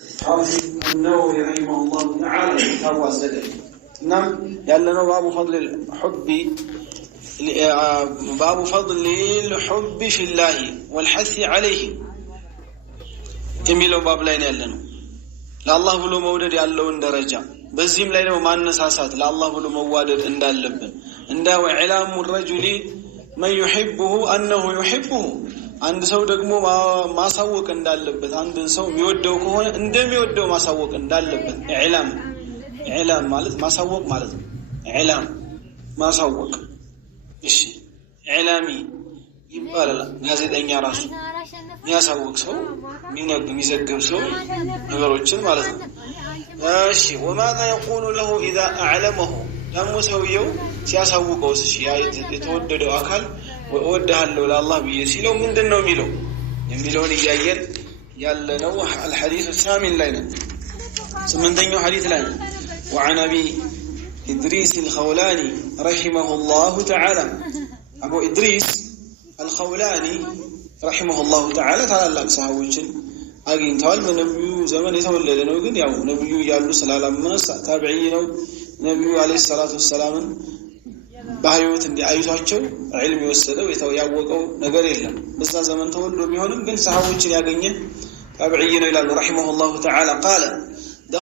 حافظ النووي رحمه الله تعالى تواسد نعم يلا باب فضل الحب باب فضل الحب في الله والحث عليه የሚለው ባብ ላይ ነው ያለነው ለአላህ ብሎ መውደድ ያለውን ደረጃ በዚህም ላይ ነው ማነሳሳት ለአላህ ብሎ መዋደድ እንዳለብን እንዳው ኢላሙ الرجل من يحبه انه يحبه አንድ ሰው ደግሞ ማሳወቅ እንዳለበት አንድን ሰው የሚወደው ከሆነ እንደሚወደው ማሳወቅ እንዳለበት ኢላም ማለት ማሳወቅ ማለት ነው ኢላም ማሳወቅ እሺ ኢላሚ ይባላል ጋዜጠኛ ራሱ የሚያሳውቅ ሰው የሚዘግብ ሰው ነገሮችን ማለት ነው እሺ وماذا يقول له اذا اعلمه ደግሞ ሰውየው ሲያሳውቀው እሺ የተወደደው አካል ወደሃለው ለአላህ ብዬ ሲለው ምንድነው የሚለውን ይያየን ያለነው الحديث الثامن ላይ ነው ስምንተኛው ሐዲስ ላይ ነው وعن ابي ادريس الخولاني رحمه الله تعالى ابو ادريس الخولاني رحمه الله تعالى ታላላቅ ሰሃቦችን አግኝተዋል በነብዩ ዘመን የተወለደ ነው ግን ያው ነብዩ ያሉ ስላላመነ ታቢዒ ነው ነብዩ አለይሂ ሰላቱ ወሰላም በህይወት እንዲያዩታቸው ዒልም የወሰደው ያወቀው ነገር የለም በዛ ዘመን ተወልዶ ቢሆንም ግን ሰሃቦችን ያገኘ ታቢዒ ነው ይላል رحمه الله تعالى قال